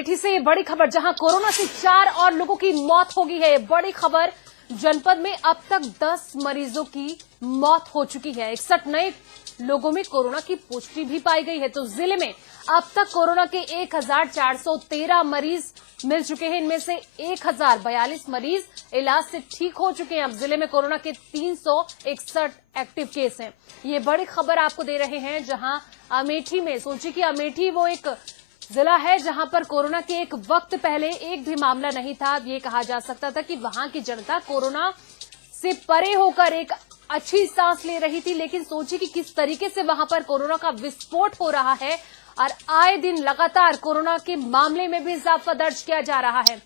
अमेठी से ये बड़ी खबर, जहां कोरोना से 4 और लोगों की मौत हो गई है। बड़ी खबर, जनपद में अब तक 10 मरीजों की मौत हो चुकी है। 61 नए लोगों में कोरोना की पुष्टि भी पाई गई है। तो जिले में अब तक कोरोना के 1413 मरीज मिल चुके हैं। इनमें से 1042 मरीज इलाज से ठीक हो चुके हैं। अब जिले में कोरोना के 361 एक्टिव केस हैं। ये बड़ी खबर आपको दे रहे हैं, जहां अमेठी में, सोचिए कि अमेठी वो एक जिला है जहां पर कोरोना के एक वक्त पहले एक भी मामला नहीं था। ये कहा जा सकता था कि वहां की जनता कोरोना से परे होकर एक अच्छी सांस ले रही थी, लेकिन सोचिए कि किस तरीके से वहां पर कोरोना का विस्फोट हो रहा है और आए दिन लगातार कोरोना के मामले में भी इजाफा दर्ज किया जा रहा है।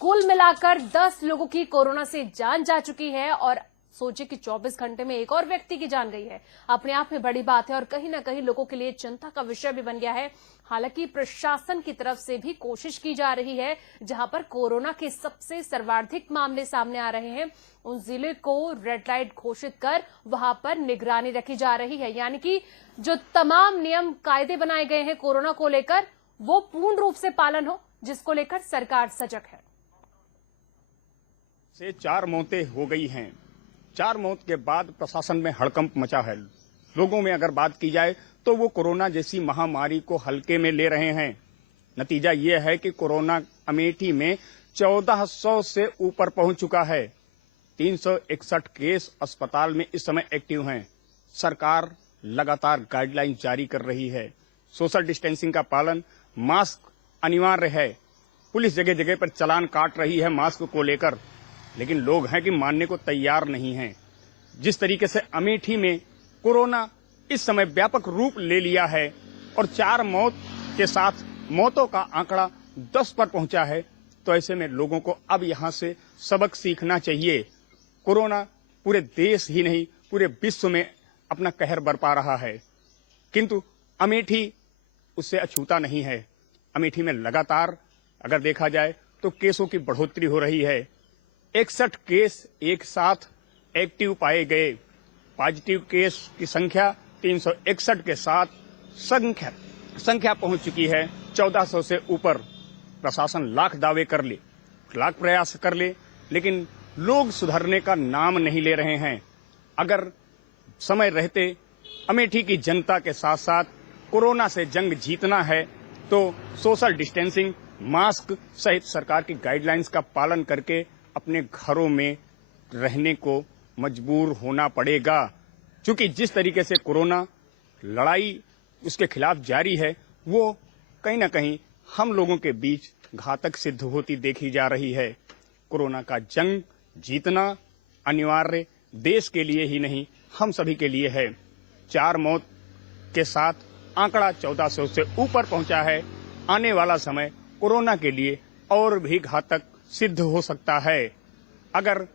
कुल मिलाकर 10 लोगों की कोरोना से जान जा चुकी है और सोचिए कि 24 घंटे में एक और व्यक्ति की जान गई है। अपने आप में बड़ी बात है और कहीं ना कहीं लोगों के लिए चिंता का विषय भी बन गया है। हालांकि प्रशासन की तरफ से भी कोशिश की जा रही है, जहां पर कोरोना के सबसे सर्वाधिक मामले सामने आ रहे हैं उन जिले को रेड लाइट घोषित कर वहां पर निगरानी रखी जा रही है। यानी कि जो तमाम नियम कायदे बनाए गए हैं कोरोना को लेकर, वो पूर्ण रूप से पालन हो, जिसको लेकर सरकार सजग है। से 4 मौतें हो गई हैं। 4 मौत के बाद प्रशासन में हड़कंप मचा है। लोगों में अगर बात की जाए तो वो कोरोना जैसी महामारी को हल्के में ले रहे हैं। नतीजा ये है कि कोरोना अमेठी में 1400 से ऊपर पहुंच चुका है। 361 केस अस्पताल में इस समय एक्टिव हैं। सरकार लगातार गाइडलाइन जारी कर रही है। सोशल डिस्टेंसिंग का पालन, मास्क अनिवार्य है। पुलिस जगह जगह पर चालान काट रही है मास्क को लेकर, लेकिन लोग हैं कि मानने को तैयार नहीं हैं। जिस तरीके से अमेठी में कोरोना इस समय व्यापक रूप ले लिया है और 4 मौत के साथ मौतों का आंकड़ा 10 पर पहुंचा है, तो ऐसे में लोगों को अब यहां से सबक सीखना चाहिए। कोरोना पूरे देश ही नहीं, पूरे विश्व में अपना कहर बरपा रहा है, किंतु अमेठी उससे अछूता नहीं है। अमेठी में लगातार अगर देखा जाए तो केसों की बढ़ोतरी हो रही है। 61 केस एक साथ एक्टिव पाए गए। पॉजिटिव केस की संख्या 361 के साथ संख्या पहुंच चुकी है 1400 से ऊपर। प्रशासन लाख दावे कर ले, लाख प्रयास कर ले, लेकिन लोग सुधरने का नाम नहीं ले रहे हैं। अगर समय रहते अमेठी की जनता के साथ साथ कोरोना से जंग जीतना है तो सोशल डिस्टेंसिंग, मास्क सहित सरकार की गाइडलाइंस का पालन करके अपने घरों में रहने को मजबूर होना पड़ेगा। क्योंकि जिस तरीके से कोरोना लड़ाई उसके खिलाफ जारी है, वो कहीं ना कहीं हम लोगों के बीच घातक सिद्ध होती देखी जा रही है। कोरोना का जंग जीतना अनिवार्य देश के लिए ही नहीं, हम सभी के लिए है। 4 मौत के साथ आंकड़ा 1400 से ऊपर पहुंचा है। आने वाला समय कोरोना के लिए और भी घातक सिद्ध हो सकता है। अगर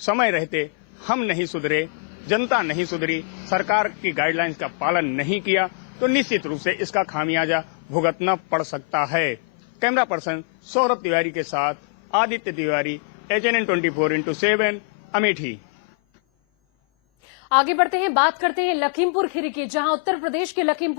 समय रहते हम नहीं सुधरे, जनता नहीं सुधरी, सरकार की गाइडलाइंस का पालन नहीं किया, तो निश्चित रूप से इसका खामियाजा भुगतना पड़ सकता है। कैमरा पर्सन सौरभ तिवारी के साथ आदित्य तिवारी, HNN 24x7, अमेठी। आगे बढ़ते हैं, बात करते हैं लखीमपुर खीरी की, जहां उत्तर प्रदेश के लखीमपुर